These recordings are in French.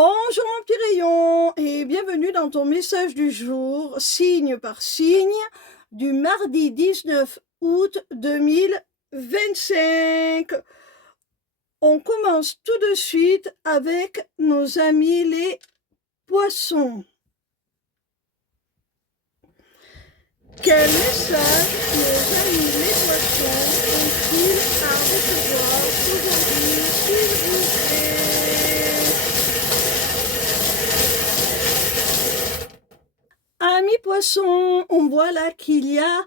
Bonjour mon petit rayon et bienvenue dans ton message du jour, signe par signe, du mardi 19 août 2025. On commence tout de suite avec nos amis les poissons. Quel message nos amis les poissons ont-ils à recevoir aujourd'hui, s'il vous plaît? Amis poissons, on voit là qu'il y a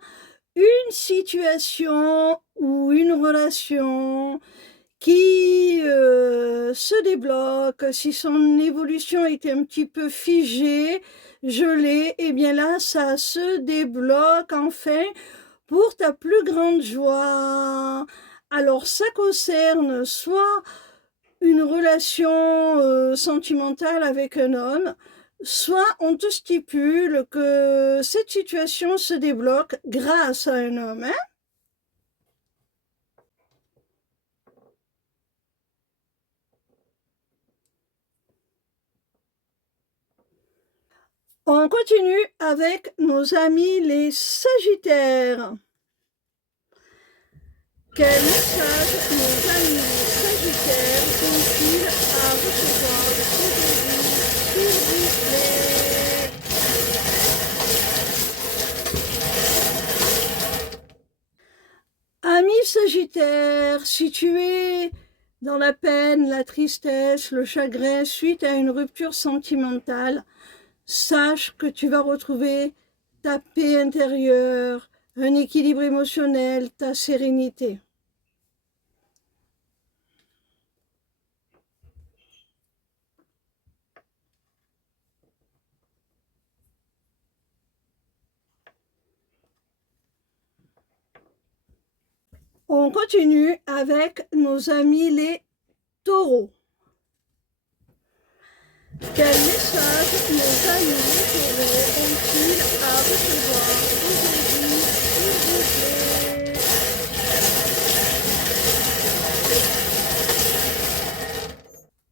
une situation ou une relation qui se débloque. Si son évolution était un petit peu figée, gelée, et bien là, ça se débloque enfin pour ta plus grande joie. Alors, ça concerne soit une relation sentimentale avec un homme, soit on te stipule que cette situation se débloque grâce à un homme. On continue avec nos amis les Sagittaires. Quel message nos amis les Sagittaires ont-ils à recevoir aujourd'hui, s'il vous plaît? Amis Sagittaires, si tu es dans la peine, la tristesse, le chagrin suite à une rupture sentimentale, sache que tu vas retrouver ta paix intérieure, un équilibre émotionnel, ta sérénité. On continue avec nos amis les taureaux. Quel message nos amis les taureaux ont-ils à recevoir aujourd'hui, s'il vous plaît?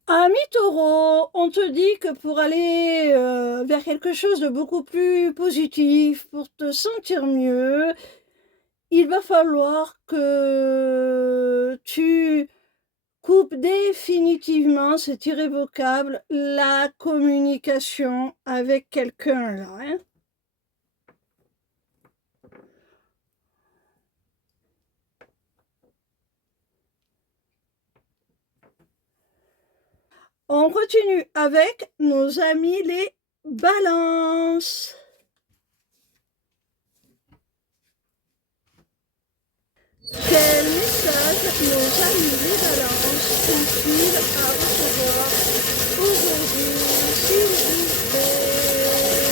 Amis taureaux, on te dit que pour aller vers quelque chose de beaucoup plus positif, pour te sentir mieux, il va falloir que tu coupes définitivement, c'est irrévocable, la communication avec quelqu'un là. On continue avec nos amis les balances. Quel message nos amis les balances ont-ils à recevoir aujourd'hui, s'il vous plaît?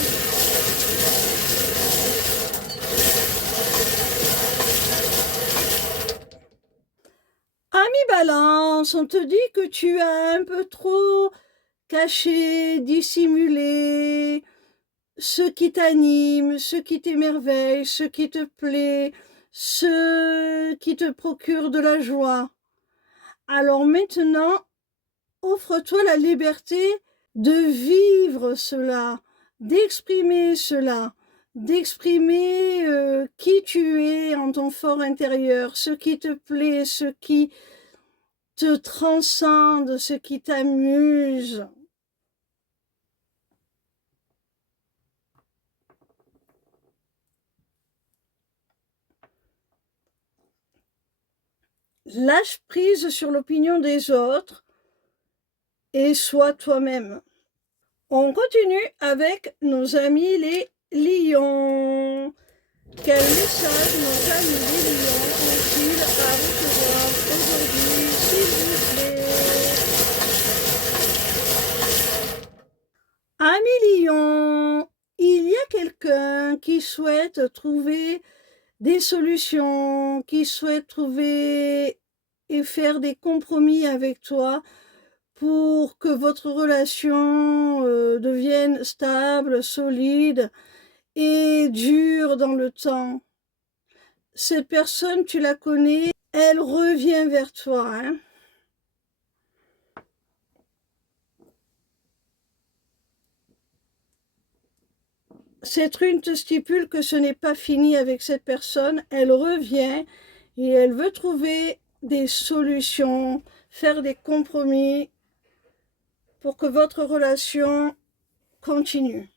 Ami balance, on te dit que tu as un peu trop caché, dissimulé ce qui t'anime, ce qui t'émerveille, ce qui te plaît, ce qui te procure de la joie. Alors maintenant, offre-toi la liberté de vivre cela, d'exprimer cela, d'exprimer qui tu es en ton fort intérieur, ce qui te plaît, ce qui te transcende, ce qui t'amuse. Lâche prise sur l'opinion des autres et sois toi-même. On continue avec nos amis les lions. Quel message nos amis les lions ont-ils à recevoir aujourd'hui, s'il vous plaît? Amis lions, il y a quelqu'un qui souhaite trouver des solutions, qui souhaite trouver et faire des compromis avec toi pour que votre relation devienne stable, solide et dure dans le temps. Cette personne, tu la connais, elle revient vers toi. Cette rune te stipule que ce n'est pas fini avec cette personne, elle revient et elle veut trouver des solutions, faire des compromis pour que votre relation continue.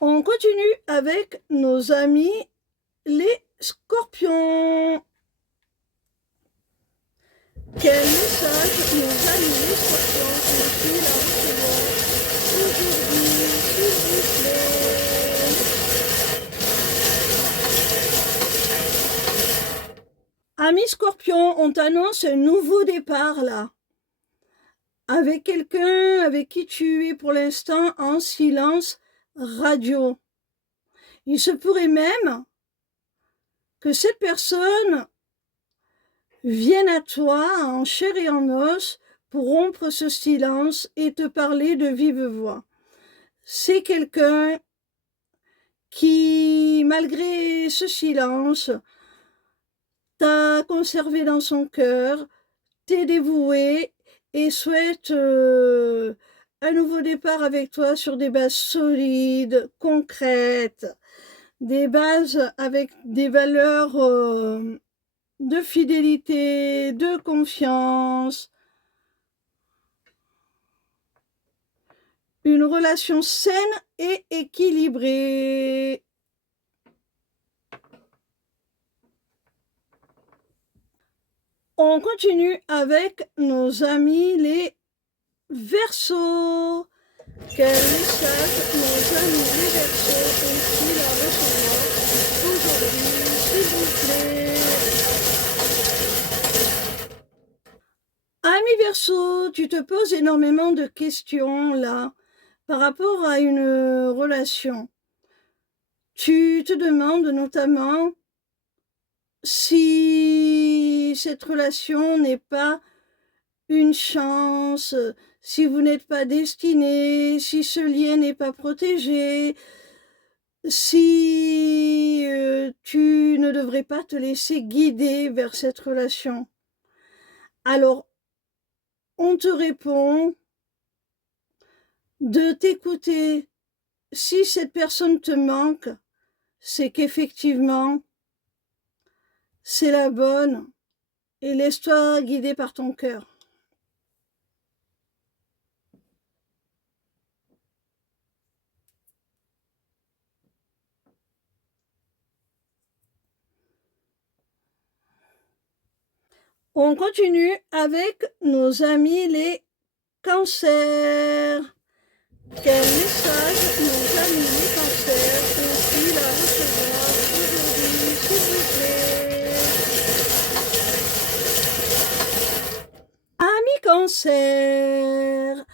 On continue avec nos amis les scorpions. Quel message nos amis les scorpions ont-ils à recevoir aujourd'hui, s'il vous plaît? Amis scorpions, on t'annonce un nouveau départ là. Avec quelqu'un avec qui tu es pour l'instant en silence radio. Il se pourrait même que cette personne vienne à toi en chair et en os pour rompre ce silence et te parler de vive voix. C'est quelqu'un qui, malgré ce silence, t'a conservé dans son cœur, t'est dévoué et souhaite un nouveau départ avec toi sur des bases solides, concrètes, des bases avec des valeurs de fidélité, de confiance, une relation saine et équilibrée. On continue avec nos amis les Verseaux. Quel message nos amis les Verseaux ont-ils à recevoir aujourd'hui, s'il vous plaît? Ami Verseau, tu te poses énormément de questions là par rapport à une relation. Tu te demandes notamment si cette relation n'est pas une chance, si vous n'êtes pas destinés, si ce lien n'est pas protégé, si tu ne devrais pas te laisser guider vers cette relation. Alors, on te répond de t'écouter. Si cette personne te manque, c'est qu'effectivement, c'est la bonne et laisse-toi guider par ton cœur. On continue avec nos amis les cancers. Quel message nos amis les cancers ont-ils à recevoir aujourd'hui, s'il vous plaît? Amis cancer,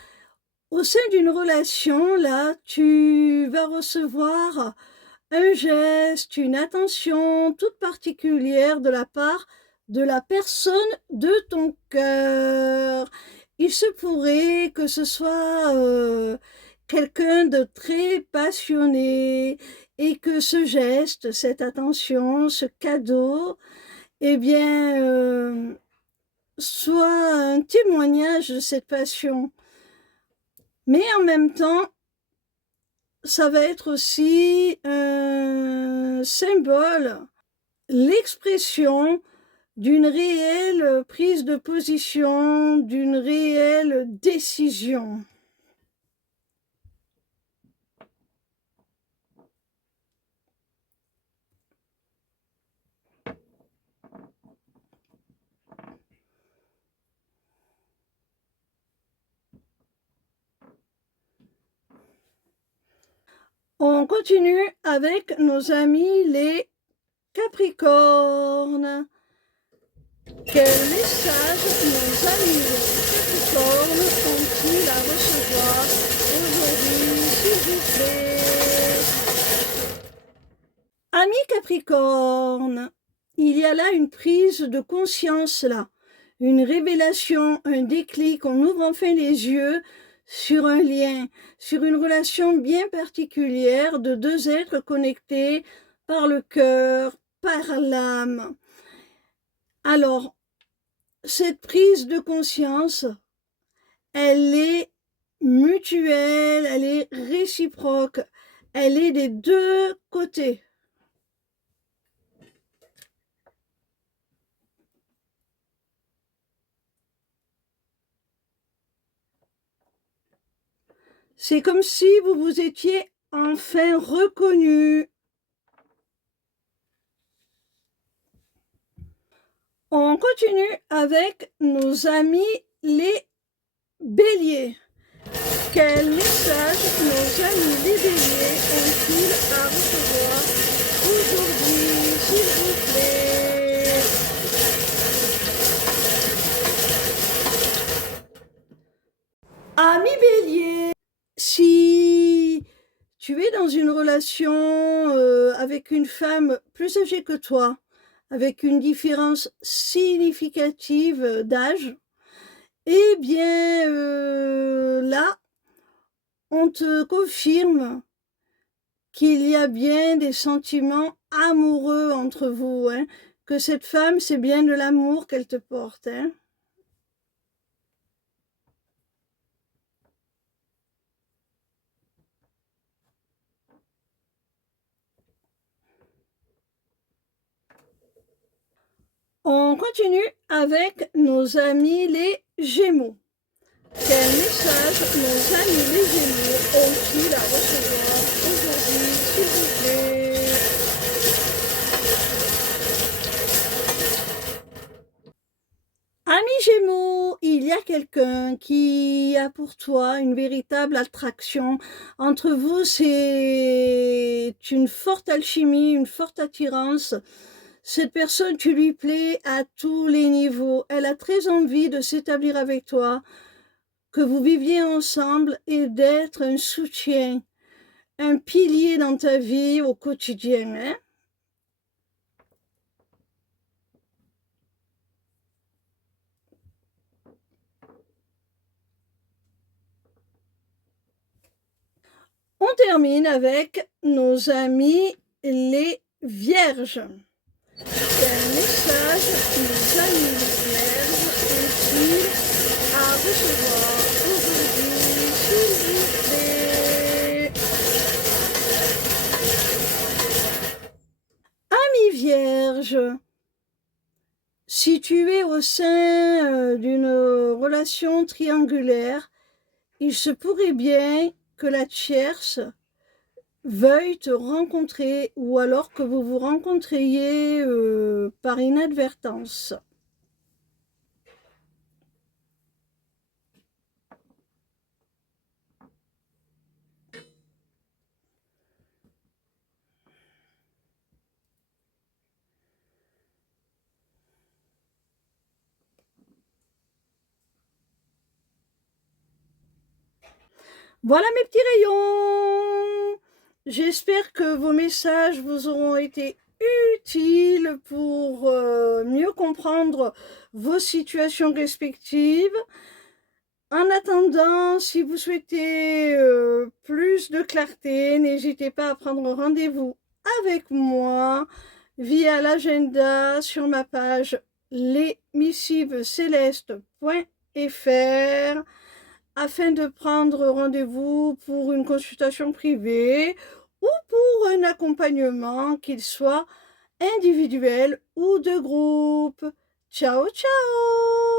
au sein d'une relation, là, tu vas recevoir un geste, une attention toute particulière de la part de la personne de ton cœur. Il se pourrait que ce soit quelqu'un de très passionné et que ce geste, cette attention, ce cadeau, eh bien, soit un témoignage de cette passion. Mais en même temps, ça va être aussi un symbole, l'expression d'une réelle prise de position, d'une réelle décision. On continue avec nos amis les Capricornes. Quel message nos amis les Capricornes ont-ils à recevoir aujourd'hui, s'il vous plaît? Amis Capricornes, il y a là une prise de conscience là, une révélation, un déclic, on ouvre enfin les yeux sur un lien, sur une relation bien particulière de deux êtres connectés par le cœur, par l'âme. Alors, cette prise de conscience, elle est mutuelle, elle est réciproque, Elle est des deux côtés. C'est comme si vous vous étiez enfin reconnu. On continue avec nos amis les béliers. Quel message nos amis les béliers ont-ils à recevoir aujourd'hui, s'il vous plaît? Amis béliers, si tu es dans une relation avec une femme plus âgée que toi, avec une différence significative d'âge, eh bien là, on te confirme qu'il y a bien des sentiments amoureux entre vous, hein, que cette femme, c'est bien de l'amour qu'elle te porte, hein. On continue avec nos amis les Gémeaux. Quel message nos amis les Gémeaux ont-ils à recevoir aujourd'hui, s'il vous plaît? Amis Gémeaux, il y a quelqu'un qui a pour toi une véritable attraction. Entre vous, c'est une forte alchimie, une forte attirance. Cette personne, tu lui plais à tous les niveaux. Elle a très envie de s'établir avec toi, que vous viviez ensemble et d'être un soutien, un pilier dans ta vie au quotidien, hein. On termine avec nos amis les Vierges. Quel message nos amis les Vierges ont-ils à recevoir aujourd'hui, s'il vous plaît? Amis Vierges, si tu es au sein d'une relation triangulaire, il se pourrait bien que la tierce veuille te rencontrer ou alors que vous vous rencontriez par inadvertance. Voilà mes petits rayons. J'espère que vos messages vous auront été utiles pour mieux comprendre vos situations respectives. En attendant, si vous souhaitez plus de clarté, n'hésitez pas à prendre rendez-vous avec moi via l'agenda sur ma page lesmissivescélestes.fr afin de prendre rendez-vous pour une consultation privée ou pour un accompagnement, qu'il soit individuel ou de groupe. Ciao, ciao!